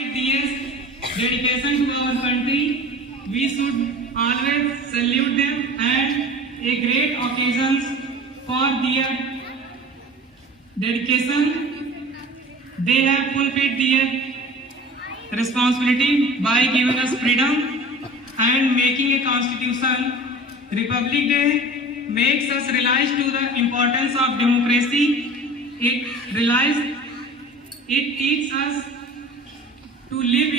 Their dedication to our country, we should always salute them, and a great occasions for their dedication. They have fulfilled their responsibility by giving us freedom and making a constitution. Republic Day makes us realize to the importance of democracy. It teaches us to live